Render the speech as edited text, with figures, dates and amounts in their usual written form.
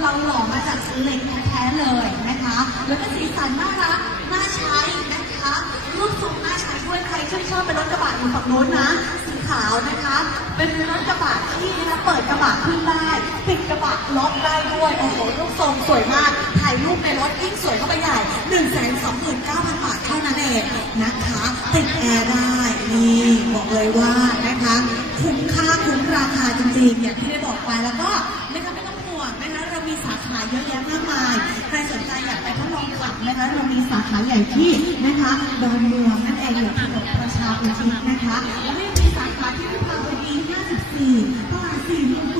เราหล่อมาจากเหล็กแท้ๆเลยนะคะแล้วก็สีสันน่ารักน่าใช้นะคะรูปทรงน่าใช้ด้วยใครชื่นชอบเป็นรถกระบะอยู่ฝั่งโน้นนะสีขาวนะคะเป็นรถกระบะที่นะคะเปิดกระบะขึ้นได้ปิดกระบะล็อกได้ด้วยโอ้โหรูปทรงสวยมากถ่ายรูปในรถยิ่งสวยเข้าไปใหญ่ 129,000 บาทเท่านั้นเองนะคะติดแอร์ได้นี่บอกเลยว่านะคะคุ้มค่าคุ้มราคาจริงๆอย่างที่ได้บอกไปแล้วก็ไม่ต้องห่วงนะคะเรามีสาขาเยอะแยะมากมายใครสนใจอยากไปทดลองขับนะคะเรามีสาขาใหญ่ที่นะคะดอนเมืองนั่นเองอยู่ถนนประชาอุทิศนะคะแล้วก็ยังมีสาขาที่วิภาวดี 54 ตลาด4 มงกุฎ